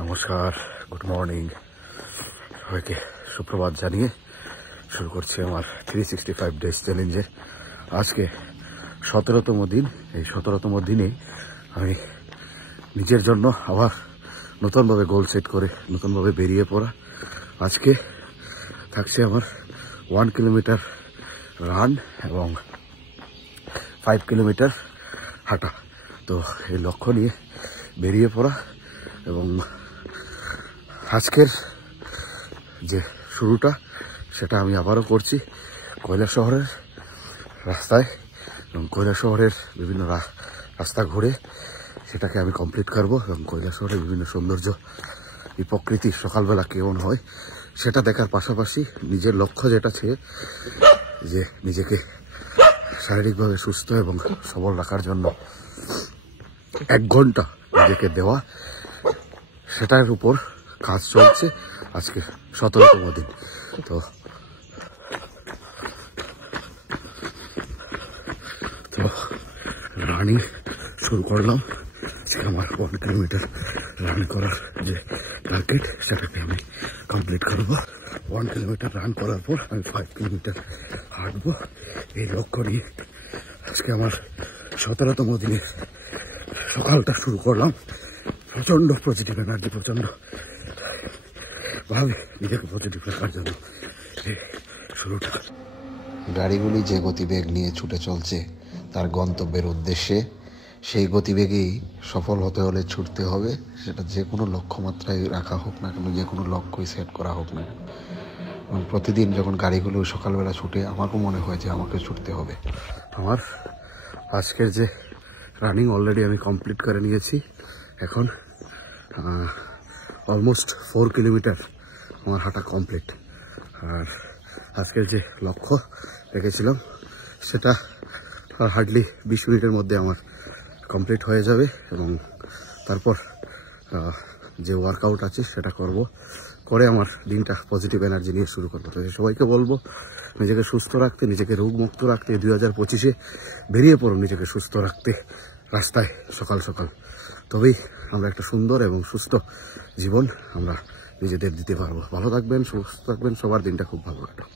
নমস্কার, good morning সবাইকে। সুপ্রভাত জানিয়ে শুরু করছি আমার 365 ডেজ চ্যালেঞ্জের আজকে 17তম দিন। এই 17তম দিনে আমি নিজের জন্য আবার নতুনভাবে গোল সেট করে নতুনভাবে বেরিয়ে পড়া। আজকে থাকছে আমার 1 কিলোমিটার রান এবং 5 কিলোমিটার হাঁটা। তো এই লক্ষ্য নিয়ে বেরিয়ে পড়া এবং আজকের যে শুরুটা সেটা আমি আবারও করছি কৈলাসহরের রাস্তায় এবং কৈলাসহরের বিভিন্ন রাস্তা ঘুরে সেটাকে আমি কমপ্লিট করবো এবং কৈলাসহরের বিভিন্ন সৌন্দর্য, এই প্রকৃতি সকালবেলা কেমন হয় সেটা দেখার পাশাপাশি নিজের লক্ষ্য যেটা ছিল যে নিজেকে শারীরিকভাবে সুস্থ এবং সবল রাখার জন্য 1 ঘন্টা নিজেকে দেওয়া, সেটার উপর কাজ চলছে আজকে 17তম দিন। তো রানিং শুরু করলাম। আমার 1 কিলোমিটার রান করার যে টার্গেট সেটাকে আমি কমপ্লিট করবো। 1 কিলোমিটার রান করার পর আমি 5 কিলোমিটার হাঁটবো। এই লক্ষ্য নিয়ে আজকে আমার 17তম দিনের সকালটা শুরু করলাম। প্রচন্ড পজিটিভ এনার্জি, প্রচন্ড ভাবে নিজেকে পজিটিভ রাখার জন্য শুরুটা। গাড়িগুলি যে গতিবেগ নিয়ে ছুটে চলছে তার গন্তব্যের উদ্দেশ্যে, সেই গতিবেগেই সফল হতে হলে ছুটতে হবে। সেটা যে কোনো লক্ষ্যমাত্রায় রাখা হোক না কেন, যে কোনো লক্ষ্যই সেট করা হোক না কেন। এবং প্রতিদিন যখন গাড়িগুলো সকালবেলা ছুটে আমাকেও মনে হয় যে আমাকে ছুটতে হবে। আমার আজকের যে রানিং অলরেডি আমি কমপ্লিট করে নিয়েছি। এখন অলমোস্ট 4 কিলোমিটার আমার হাঁটা কমপ্লিট। আর আজকের যে লক্ষ্য রেখেছিলাম সেটা হার্ডলি 20 মিনিটের মধ্যে আমার কমপ্লিট হয়ে যাবে এবং তারপর যে ওয়ার্কআউট আছে সেটা করব, করে আমার দিনটা পজিটিভ এনার্জি নিয়ে শুরু করবো। তো সবাইকে বলবো নিজেকে সুস্থ রাখতে, নিজেকে রোগমুক্ত রাখতে 2025-এ বেরিয়ে পড়ুন নিজেকে সুস্থ রাখতে রাস্তায় সকাল সকাল। তবেই আমরা একটা সুন্দর এবং সুস্থ জীবন আমরা নিজেদের দিতে পারবো। ভালো থাকবেন, সুস্থ থাকবেন, সবার দিনটা খুব ভালো কাটুক।